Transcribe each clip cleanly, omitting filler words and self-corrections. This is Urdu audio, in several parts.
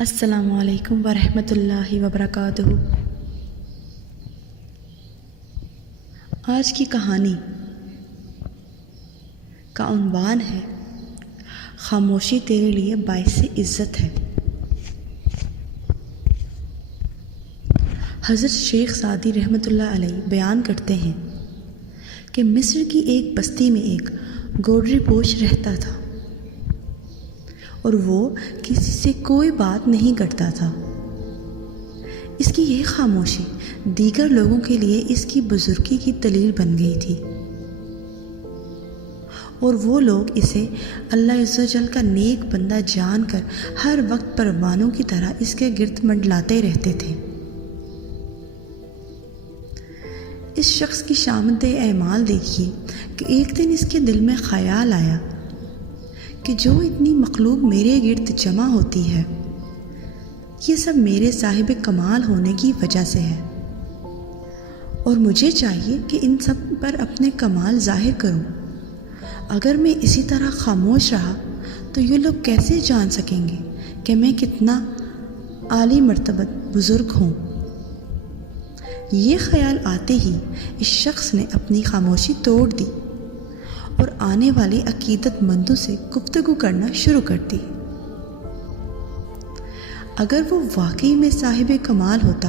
السلام علیکم ورحمۃ اللہ وبرکاتہ۔ آج کی کہانی کا عنوان ہے خاموشی تیرے لیے باعث عزت ہے۔ حضرت شیخ سعدی رحمۃ اللہ علیہ بیان کرتے ہیں کہ مصر کی ایک بستی میں ایک گوڈری پوش رہتا تھا اور وہ کسی سے کوئی بات نہیں کرتا تھا۔ اس کی یہ خاموشی دیگر لوگوں کے لیے اس کی بزرگی کی دلیل بن گئی تھی، اور وہ لوگ اسے اللہ عز و جل کا نیک بندہ جان کر ہر وقت پروانوں کی طرح اس کے گرد منڈلاتے رہتے تھے۔ اس شخص کی شامت اعمال دیکھیے کہ ایک دن اس کے دل میں خیال آیا کہ جو اتنی مخلوق میرے گرد جمع ہوتی ہے، یہ سب میرے صاحب کمال ہونے کی وجہ سے ہے، اور مجھے چاہیے کہ ان سب پر اپنے کمال ظاہر کروں۔ اگر میں اسی طرح خاموش رہا تو یہ لوگ کیسے جان سکیں گے کہ میں کتنا عالی مرتبت بزرگ ہوں۔ یہ خیال آتے ہی اس شخص نے اپنی خاموشی توڑ دی اور آنے والے عقیدت مندوں سے گفتگو کرنا شروع کر دی۔ اگر وہ واقعی میں صاحب کمال ہوتا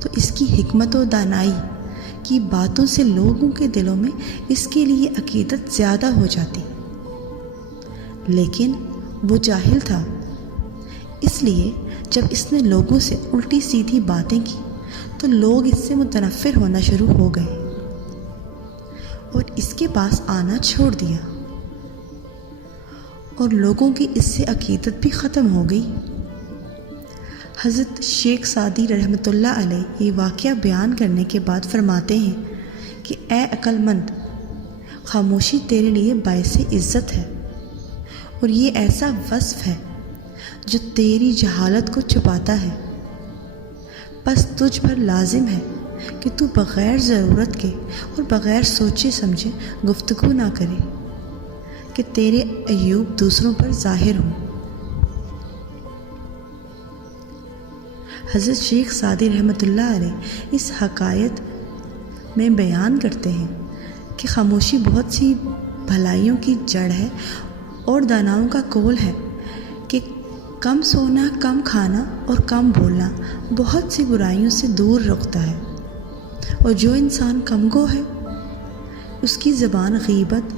تو اس کی حکمت و دانائی کی باتوں سے لوگوں کے دلوں میں اس کے لیے عقیدت زیادہ ہو جاتی، لیکن وہ جاہل تھا۔ اس لیے جب اس نے لوگوں سے الٹی سیدھی باتیں کی تو لوگ اس سے متنفر ہونا شروع ہو گئے اور اس کے پاس آنا چھوڑ دیا، اور لوگوں کی اس سے عقیدت بھی ختم ہو گئی۔ حضرت شیخ سعدی رحمۃ اللہ علیہ یہ واقعہ بیان کرنے کے بعد فرماتے ہیں کہ اے عقل مند، خاموشی تیرے لیے باعث عزت ہے، اور یہ ایسا وصف ہے جو تیری جہالت کو چھپاتا ہے۔ بس تجھ پر لازم ہے کہ تو بغیر ضرورت کے اور بغیر سوچے سمجھے گفتگو نہ کرے کہ تیرے عیوب دوسروں پر ظاہر ہوں۔ حضرت شیخ سعدی رحمۃ اللہ علیہ اس حکایت میں بیان کرتے ہیں کہ خاموشی بہت سی بھلائیوں کی جڑ ہے، اور داناؤں کا قول ہے کہ کم سونا، کم کھانا اور کم بولنا بہت سی برائیوں سے دور رکھتا ہے، اور جو انسان کم گو ہے اس کی زبان غیبت